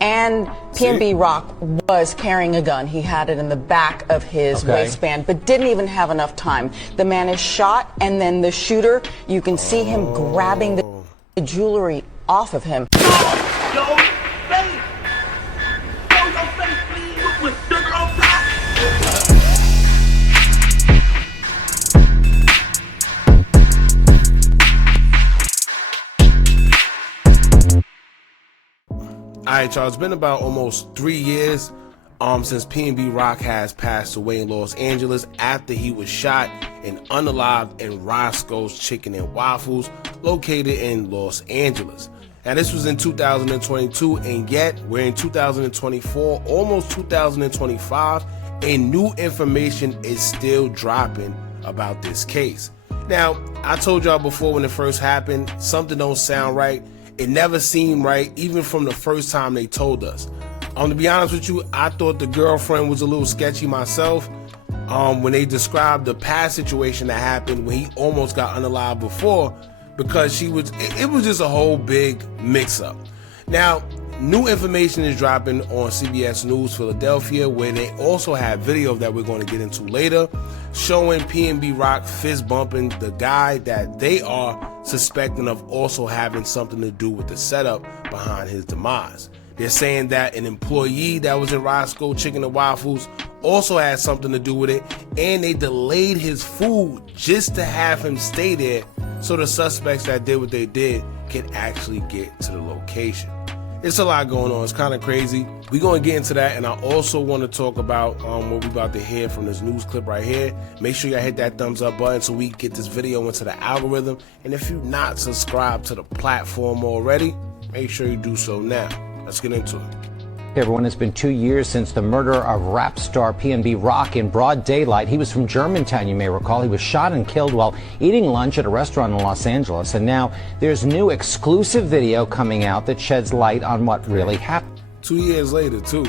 And PNB Rock was carrying a gun. He had it in the back of his waistband, but didn't even have enough time. The man is shot, and then the shooter, you can see him grabbing the jewelry off of him. Alright, y'all, it's been about almost 3 years since PNB Rock has passed away in Los Angeles after he was shot and unalived in Roscoe's Chicken and Waffles, located in Los Angeles. Now, this was in 2022, and yet we're in 2024, almost 2025, and new information is still dropping about this case. Now, I told y'all before when it first happened, something don't sound right. It never seemed right, even from the first time they told us. To be honest with you, I thought the girlfriend was a little sketchy myself when they described the past situation that happened when he almost got unalived before, because it was just a whole big mix-up. Now, new information is dropping on CBS News Philadelphia, where they also have video that we're going to get into later, showing PNB Rock fist bumping the guy that they are suspecting of also having something to do with the setup behind his demise. They're saying that an employee that was in Roscoe Chicken and Waffles also had something to do with it, and they delayed his food just to have him stay there so the suspects that did what they did can actually get to the location. It's a lot going on. It's kind of crazy. We're going to get into that, and I also want to talk about what we're about to hear from this news clip right here. Make sure y'all hit that thumbs up button so we can get this video into the algorithm. And if you're not subscribed to the platform already, make sure you do so now. Let's get into it. Hey everyone, it's been 2 years since the murder of rap star PNB Rock in broad daylight. He was from Germantown, you may recall. He was shot and killed while eating lunch at a restaurant in Los Angeles. And now there's new exclusive video coming out that sheds light on what really happened. 2 years later, too.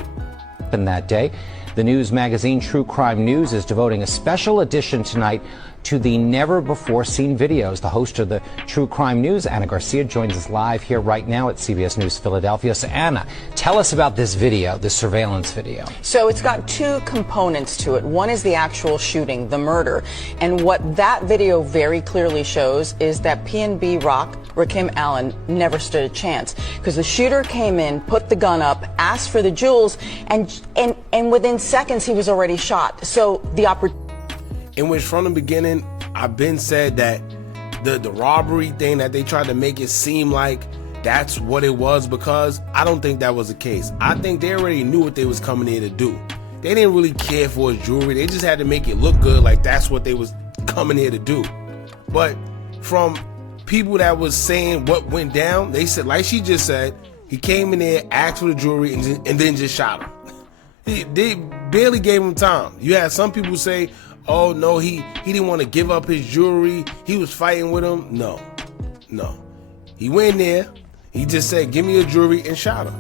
That day, the news magazine True Crime News is devoting a special edition tonight to the never-before-seen videos. The host of the True Crime News, Anna Garcia, joins us live here right now at CBS News Philadelphia. So, Anna, tell us about this video, this surveillance video. So it's got two components to it. One is the actual shooting, the murder. And what that video very clearly shows is that PNB Rock, Rakim Allen, never stood a chance. Because the shooter came in, put the gun up, asked for the jewels, and within seconds he was already shot. So the opportunity... In which, from the beginning, I've been said that the robbery thing that they tried to make it seem like that's what it was, because I don't think that was the case. I think they already knew what they was coming here to do. They didn't really care for his jewelry. They just had to make it look good, like that's what they was coming here to do. But from people that was saying what went down, they said, like she just said, he came in there, asked for the jewelry, and then just shot him. They barely gave him time. You had some people say, oh no, he didn't want to give up his jewelry, he was fighting with him. No. He went in there, he just said, give me your jewelry, and shot him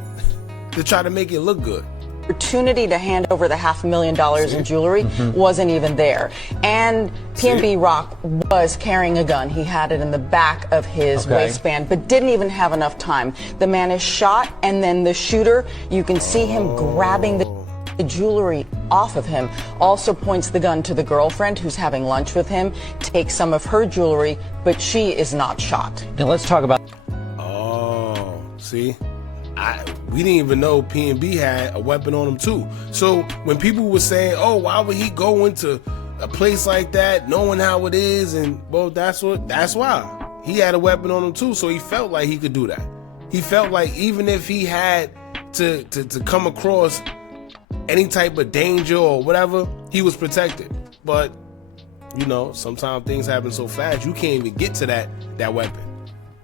to try to make it look good. Opportunity to hand over the $500,000 in jewelry wasn't even there. And PNB Rock was carrying a gun. He had it in the back of his waistband, but didn't even have enough time. The man is shot, and then the shooter, you can see him grabbing the jewelry off of him, also points the gun to the girlfriend who's having lunch with him, takes some of her jewelry, but she is not shot. Now let's talk about... Oh, see? We didn't even know PNB had a weapon on him too. So when people were saying, oh, why would he go into a place like that knowing how it is, and well, that's why. He had a weapon on him too, so he felt like he could do that. He felt like even if he had to come across any type of danger or whatever, he was protected. But you know, sometimes things happen so fast you can't even get to that weapon.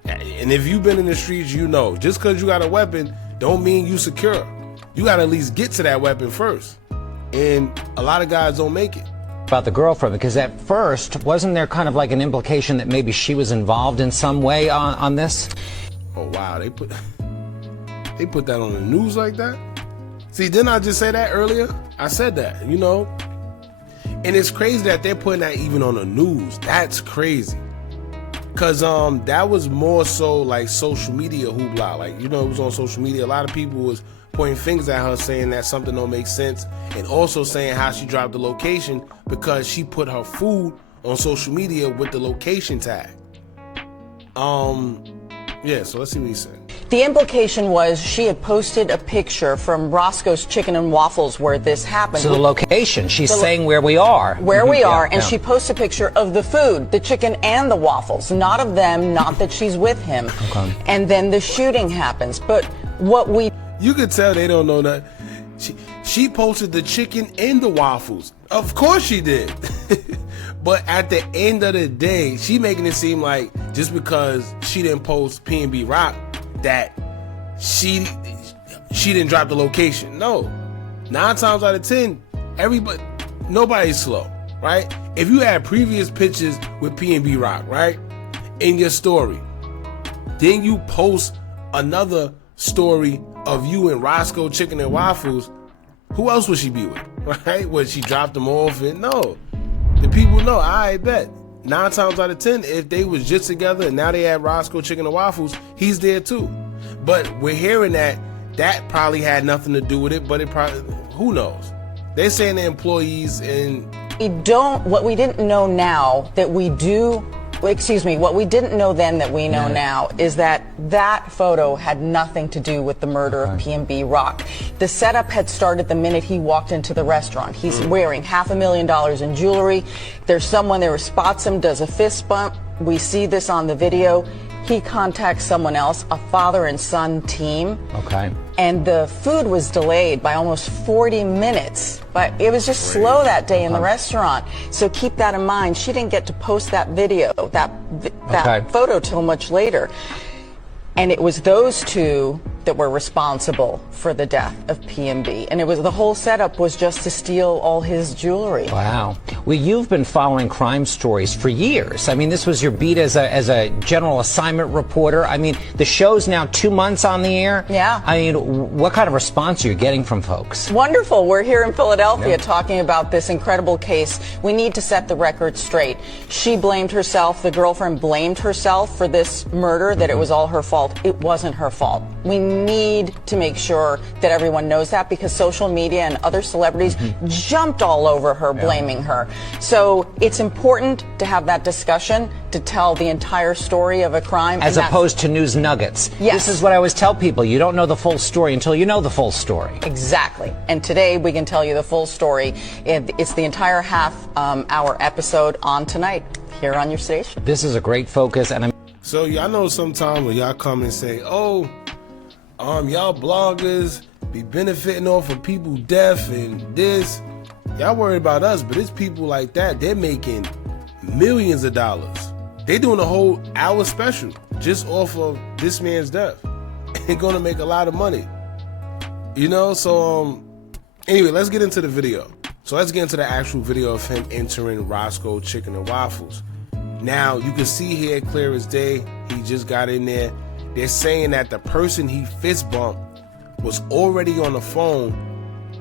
And if you've been in the streets, you know, just because you got a weapon don't mean you secure. You got to at least get to that weapon first, and a lot of guys don't make it. About the girlfriend, because at first wasn't there kind of like an implication that maybe she was involved in some way on this? Oh wow, they put that on the news like that? See, didn't I just say that earlier? I said that, you know. And it's crazy that they're putting that even on the news. That's crazy. Cause that was more so like social media hoopla. Like, it was on social media. A lot of people was pointing fingers at her, saying that something don't make sense, and also saying how she dropped the location because she put her food on social media with the location tag. Yeah, so let's see what he's saying. The implication was she had posted a picture from Roscoe's Chicken and Waffles where this happened. So the location, she's saying where we are. Where we are, and she posts a picture of the food, the chicken and the waffles, not of them, not that she's with him. Okay. And then the shooting happens. But what we... You could tell they don't know that. She posted the chicken and the waffles. Of course she did. But at the end of the day, she making it seem like just because she didn't post PNB Rock, that she didn't drop the location. No. 9 times out of 10, nobody's slow, right? If you had previous pictures with PNB Rock, right, in your story, then you post another story of you and Roscoe Chicken and Waffles, who else would she be with, right? Would she drop them off? And no. The people know, I bet. 9 times out of 10, if they was just together and now they had Roscoe Chicken and Waffles, he's there too. But we're hearing that probably had nothing to do with it, but it probably, who knows? They're saying the employees and... What we didn't know now that we do... what we didn't know then that we know now is that photo had nothing to do with the murder of PNB Rock. The setup had started the minute he walked into the restaurant. He's wearing $500,000 in jewelry. There's someone there who spots him, does a fist bump. We see this on the video. He contacts someone else, a father and son team. Okay. And the food was delayed by almost 40 minutes. But it was just slow that day in the restaurant. So keep that in mind. She didn't get to post that video, that photo till much later. And it was those two that were responsible for the death of PNB. And the whole setup was just to steal all his jewelry. Wow. Well, you've been following crime stories for years. I mean, this was your beat as a general assignment reporter. I mean, the show's now 2 months on the air. Yeah. I mean, what kind of response are you getting from folks? Wonderful. We're here in Philadelphia talking about this incredible case. We need to set the record straight. She blamed herself. The girlfriend blamed herself for this murder, that it was all her fault. It wasn't her fault. We need to make sure that everyone knows that, because social media and other celebrities jumped all over her, blaming her. So it's important to have that discussion, to tell the entire story of a crime. As opposed to news nuggets. Yes. This is what I always tell people. You don't know the full story until you know the full story. Exactly. And today we can tell you the full story. It's the entire half-hour episode on tonight here on your station. This is a great focus. And So y'all know sometimes when y'all come and say, oh, y'all bloggers be benefiting off of people death and this. Y'all worried about us, but it's people like that. They're making millions of dollars. They doing a whole hour special just off of this man's death. They're gonna make a lot of money. So anyway, let's get into the video. So let's get into the actual video of him entering Roscoe Chicken and Waffles. Now you can see here clear as day, he just got in there. They're saying that the person he fist bumped was already on the phone,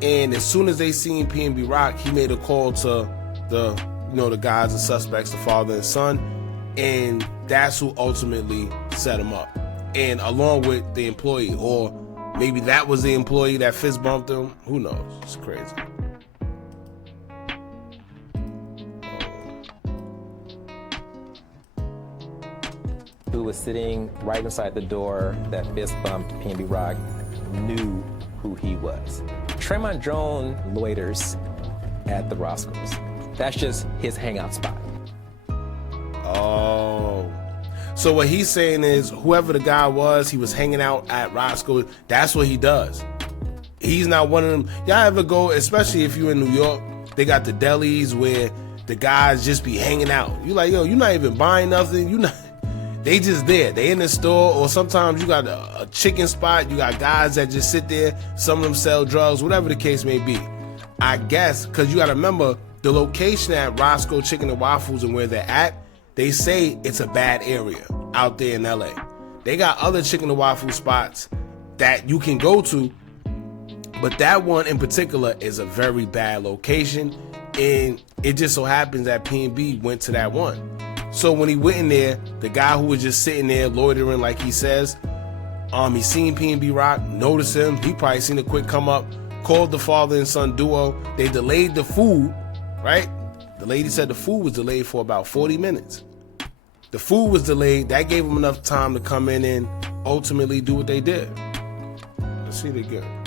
and as soon as they seen PNB Rock, he made a call to the guys and suspects, the father and son, and that's who ultimately set him up. And along with the employee, or maybe that was the employee that fist bumped him. Who knows? It's crazy. Who was sitting right inside the door that fist bumped PNB Rock knew who he was. Tremont Jones loiters at the Roscoe's. That's just his hangout spot. Oh. So what he's saying is whoever the guy was, he was hanging out at Roscoe. That's what he does. He's not one of them. Y'all ever go, especially if you're in New York, they got the delis where the guys just be hanging out. You like, yo, you're not even buying nothing. They just there. They in the store, or sometimes you got a chicken spot. You got guys that just sit there. Some of them sell drugs, whatever the case may be. I guess, because you got to remember, the location at Roscoe Chicken and Waffles and where they're at, they say it's a bad area out there in LA. They got other chicken and waffle spots that you can go to, but that one in particular is a very bad location, and it just so happens that PNB went to that one. So when he went in there, the guy who was just sitting there loitering like he says, he seen PNB Rock, noticed him. He probably seen the quick come up, called the father and son duo. They delayed the food, right? The lady said the food was delayed for about 40 minutes. The food was delayed. That gave them enough time to come in and ultimately do what they did. Let's see it again.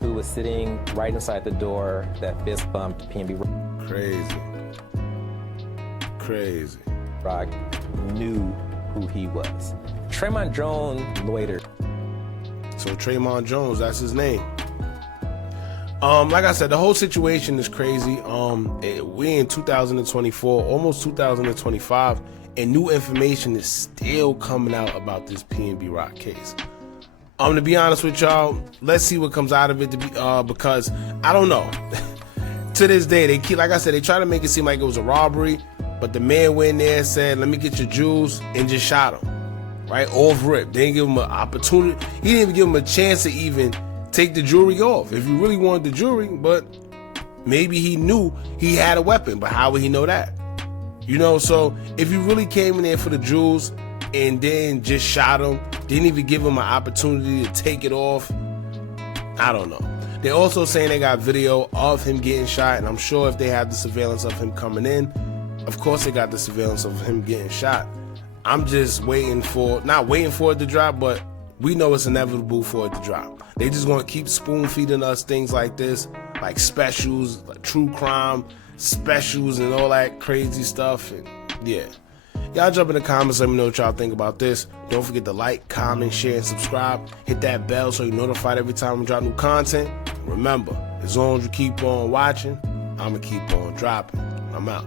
Who was sitting right inside the door that fist bumped PNB Rock. Crazy. Rock knew who he was. Tremont Jones loitered. So Tremont Jones, that's his name. Like I said, the whole situation is crazy. We're in 2024, almost 2025, and new information is still coming out about this PNB Rock case. To be honest with y'all, let's see what comes out of it. Because I don't know. To this day, they keep, like I said, they try to make it seem like it was a robbery, but the man went in there and said, "Let me get your jewels," and just shot him. Right, off rip. They didn't give him an opportunity. He didn't even give him a chance to even take the jewelry off if you really wanted the jewelry. But maybe he knew he had a weapon, but how would he know that? You know, so if you really came in there for the jewels and then just shot him, didn't even give him an opportunity to take it off, I don't know. They're also saying they got video of him getting shot, and I'm sure if they had the surveillance of him coming in, of course they got the surveillance of him getting shot. I'm just not waiting for it to drop, but we know it's inevitable for it to drop. They just gonna keep spoon feeding us things like this, like specials, like true crime specials and all that crazy stuff. And yeah, y'all jump in the comments, let me know what y'all think about this. Don't forget to like, comment, share, and subscribe. Hit that bell so you're notified every time we drop new content. Remember, as long as you keep on watching, I'ma keep on dropping. I'm out.